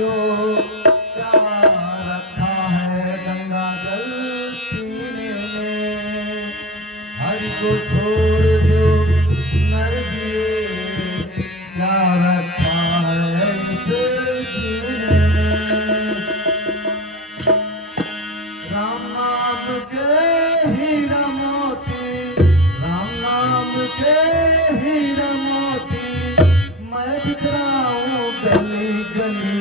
पियो, क्या रखा है गंगा जल पीने में। हरि को छोड़ जो नर जिए, क्या रखा है इसे जीने में। राम नाम के हीरा मोती, राम नाम के हीरा मोती, मैं बिखराऊं गली गली।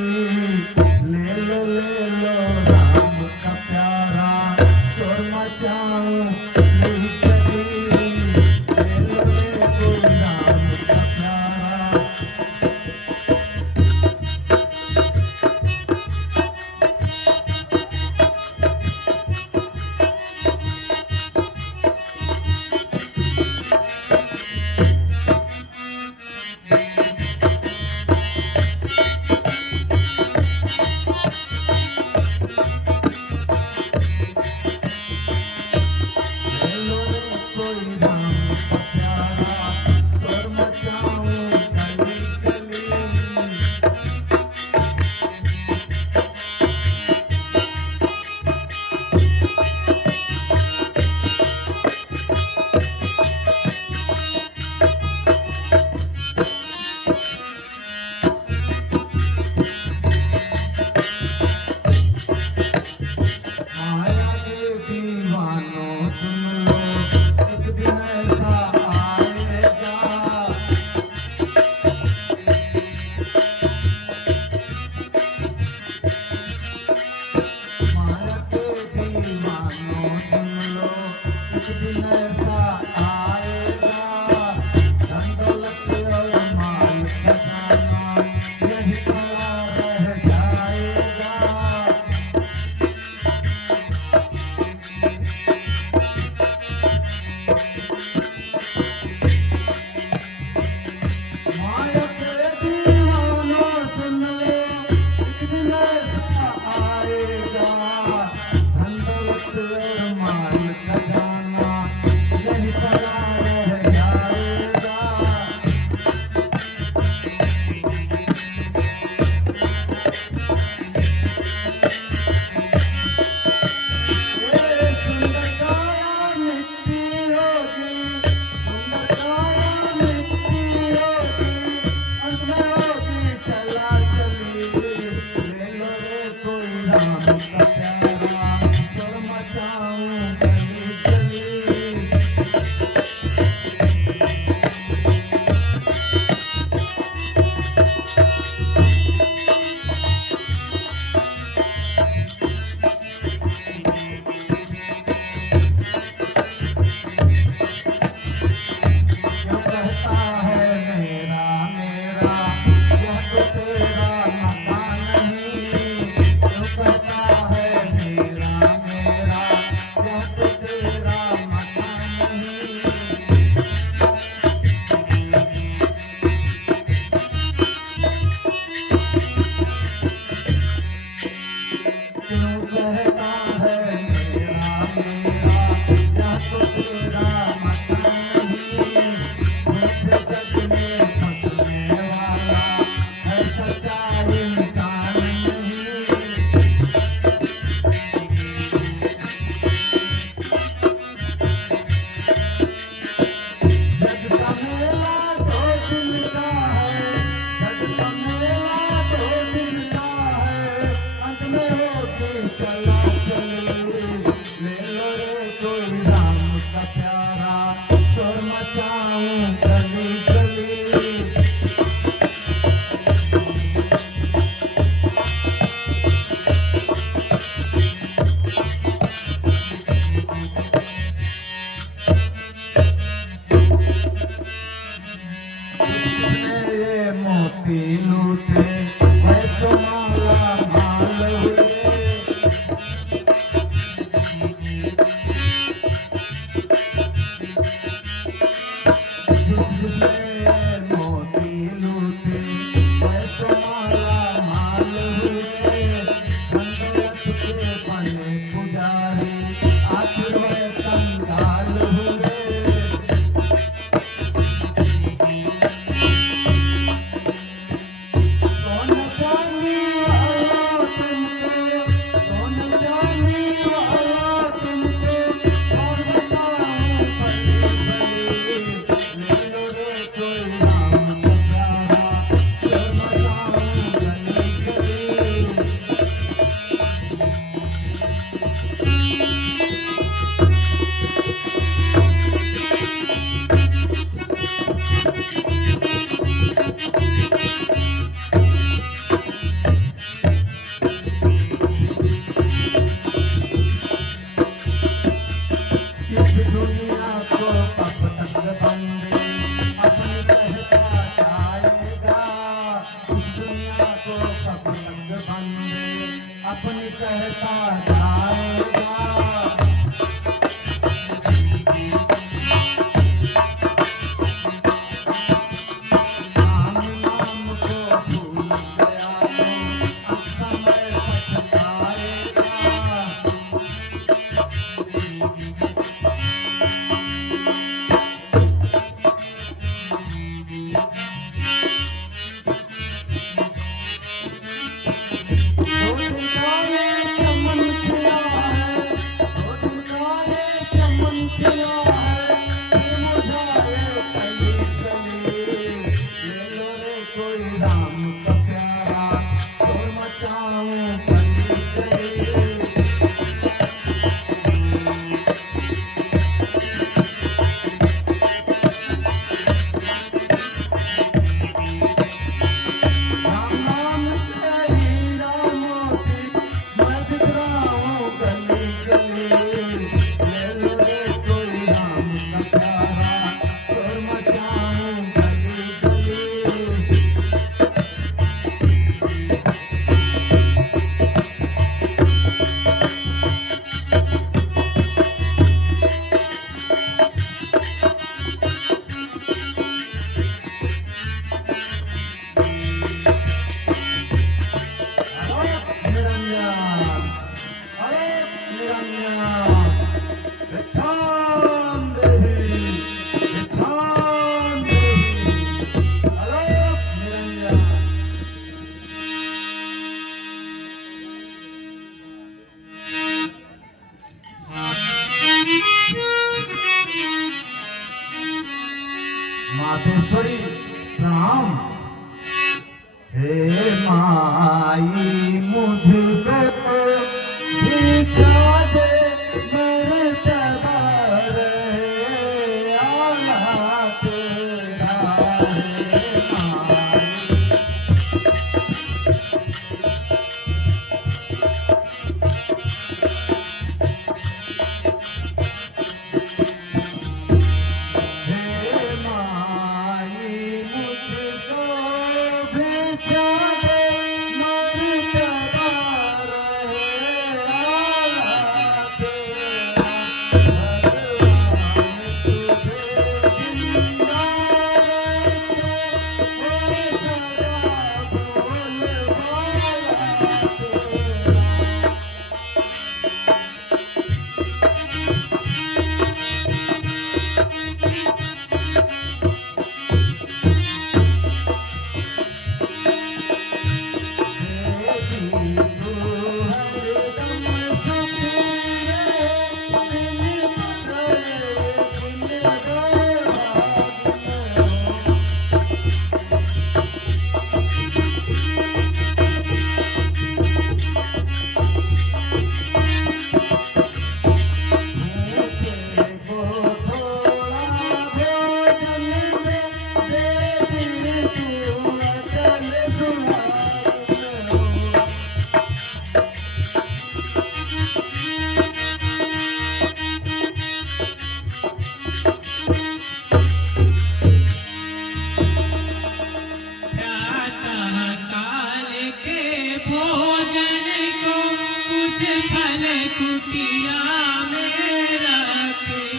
ले लो राम का प्यारा, शोर मचाऊं गली गली। ले लो राम का प्यारा। जिसने मोती लूटे अपनी कहता जाएगा। नाम नाम को भूल गया तो अब समय पछताएगा। कोई राम का प्यारा शोर मचाऊं गली गली। राम नाम से हीरा मोती मैं बिखराऊं गली गली। ले लो रे कोई राम का प्यारा शोर मचाऊं गली गली। मातेश्वरी प्रणाम। हे माई मुझको भिक्षा दे मेरे दरबार आला तेरा हे माई। हे माई मुझको भिक्षा दे मेरे दरबार आला तेरा। भगवान तुझे जिंदा रखे ओ सदा बोलबाला तेरा। कुटिया मेरा की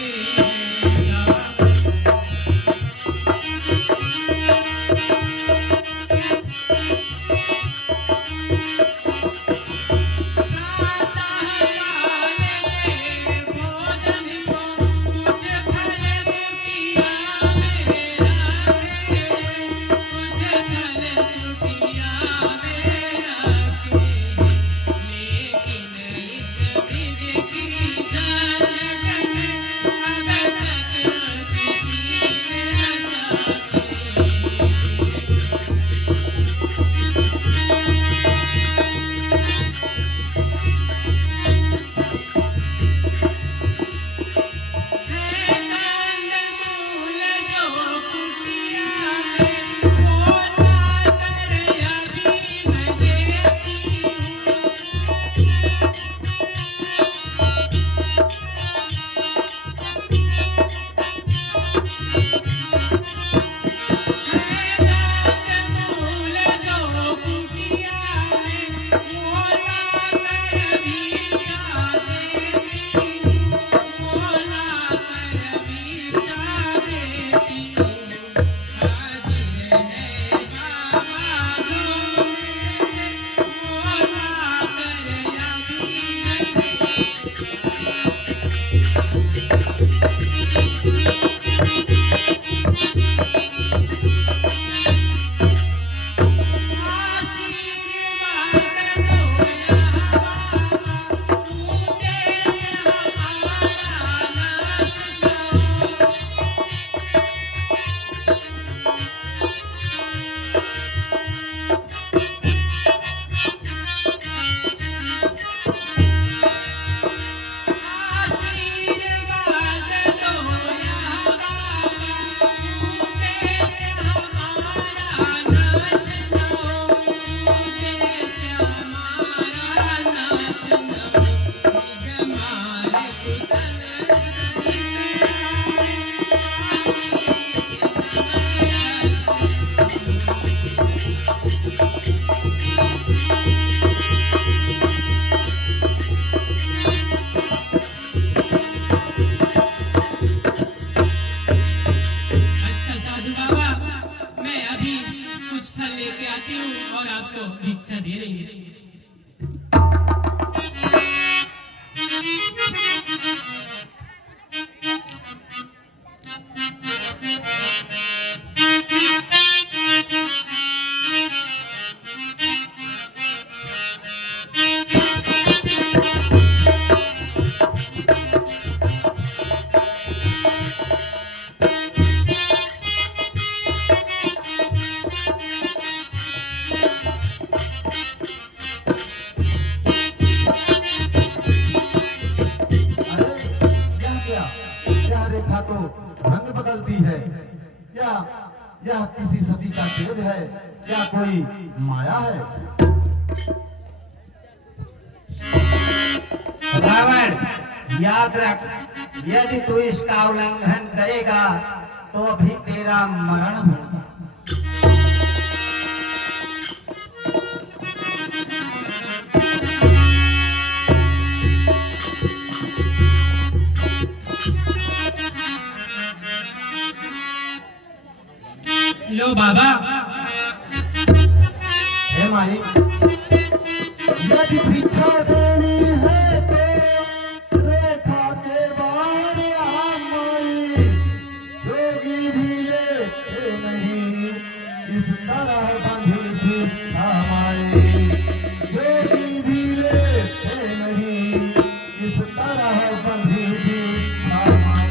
आती हूँ और आपको भिक्षा दे रही हूँ। अरे यह क्या, यह रेखा तो रंग बदलती है। क्या यह किसी सती का खेद है या कोई माया है? रावण, याद रख, यदि तू इसका उल्लंघन करेगा तो अभी तेरा मरण होगा। लो बाबा, हे माई, यदि भिक्षा देनी है तो रेखा के बाहर आ माई। जोगी भी लेते नहीं इस तरह बंधी भिक्षा माई। जोगी भी लेते नहीं इस तरह बंधी भिक्षा माई।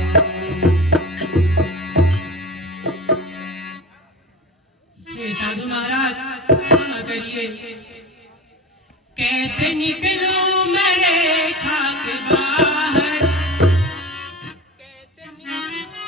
हे साधु महाराज, क्षमा करिए। कैसे निकलूं मैं रेखा के बाहर? कैसे निकलूं मैं?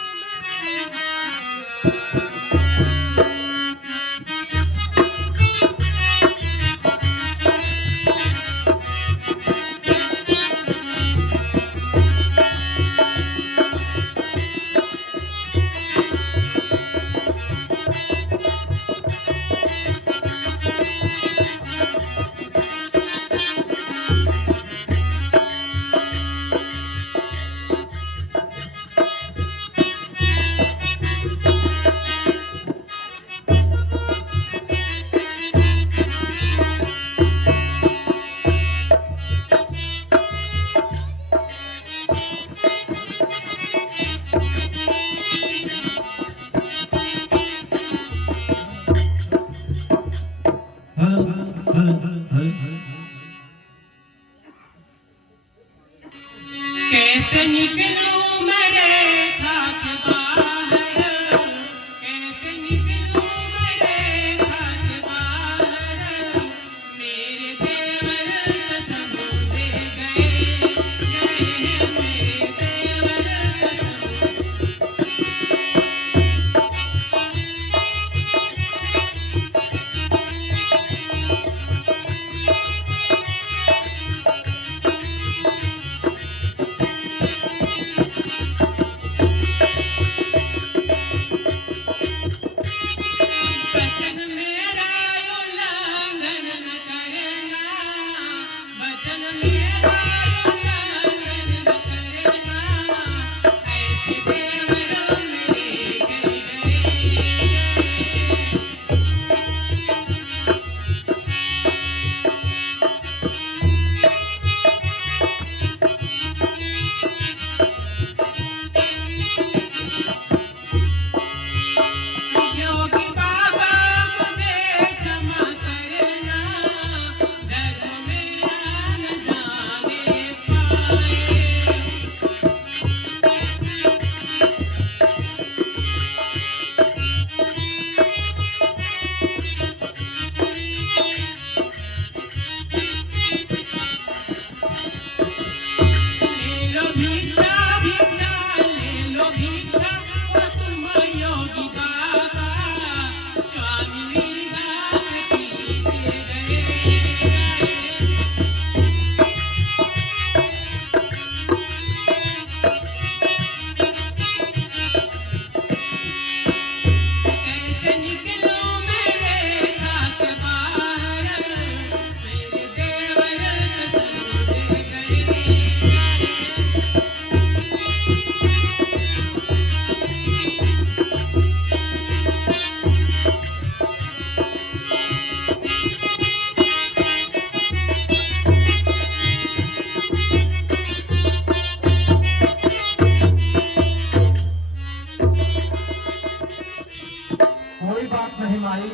कोई बात नहीं माई।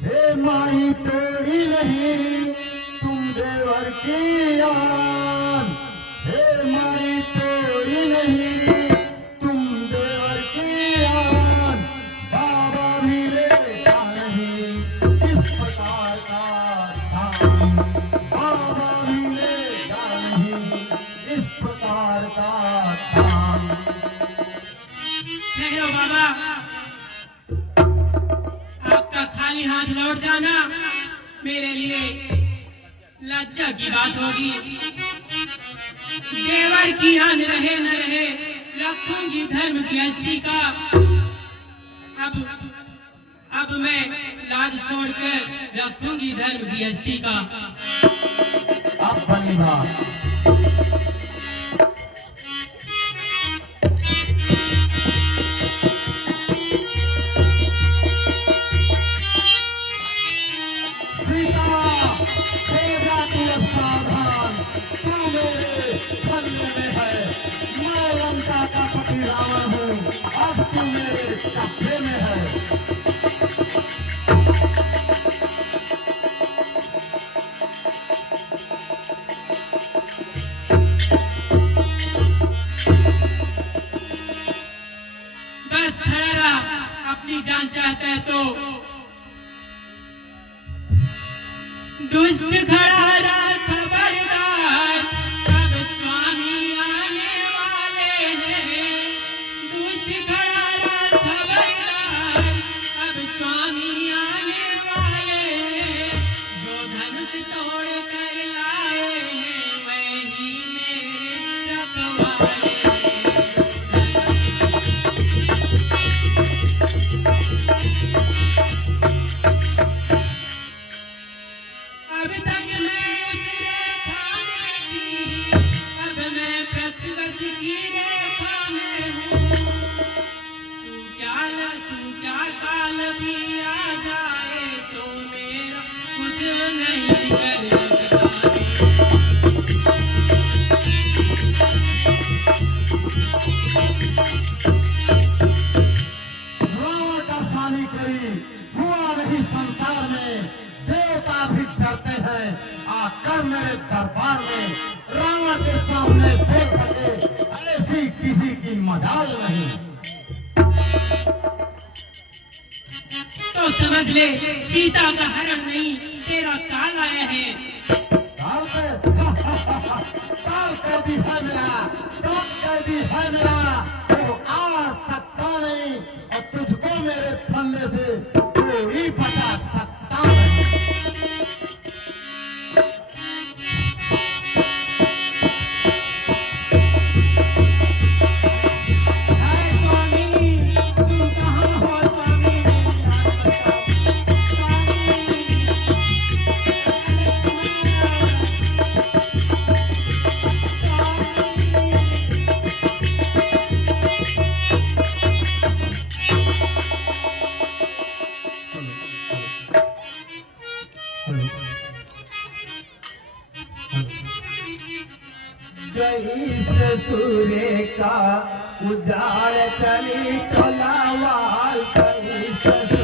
हे माई तोड़ी नहीं तुम देवर की आन, हे माई तोड़ी नहीं तुम देवर की आन, बाबा भी लेता नहीं इस प्रकार का धाम, बाबा भी लेता नहीं इस प्रकार का धाम। ठहरो बाबा, आपका खाली हाथ लौट जाना मेरे लिए लज्जा की बात होगी। देवर की आन रहे न रहे, रखूंगी धर्म की हस्ती का। अब मैं लाज छोड़कर रखूंगी धर्म की हस्ती का। अब बनी बात। सावधान, तू मेरे फन्ने में है, मैं लंका का पति रावण हूँ, अब तू मेरे कब्जे में है। बस खड़ा रहा, अपनी जान चाहता है तो। दुष्ट खड़ा रहा खबरदार, अब स्वामी आने वाले हैं। दुष्ट खड़ा रहा खबरदार, अब स्वामी आने वाले हैं। जो धनुष तोड़ कर लाए हैं वही मेरे रखवाले हैं। अब तक मैं उस रेखा में थी, अब मैं प्रतिवत की रेखा में हूँ। तू क्या काल भी आ जाए तो मेरा कुछ नहीं कर सकता। रावण का सानी करी हुआ नहीं संसार में, देवता भी डरते हैं आकर मेरे दरबार में। रावण के सामने बोल सके ऐसी किसी की मजाल नहीं। तो समझ ले सीता का हरण नहीं, तेरा काल आया है। काल पे काल कैदी है मेरा, काल कैदी है मेरा, वो आ सकता नहीं और तुझको मेरे फंदे से कोई बचा सकता नहीं। अरे स्वामी, तुम कहाँ हो स्वामी? गई ससुरे का उजाड़ चली टोलावाल, गई ससुरे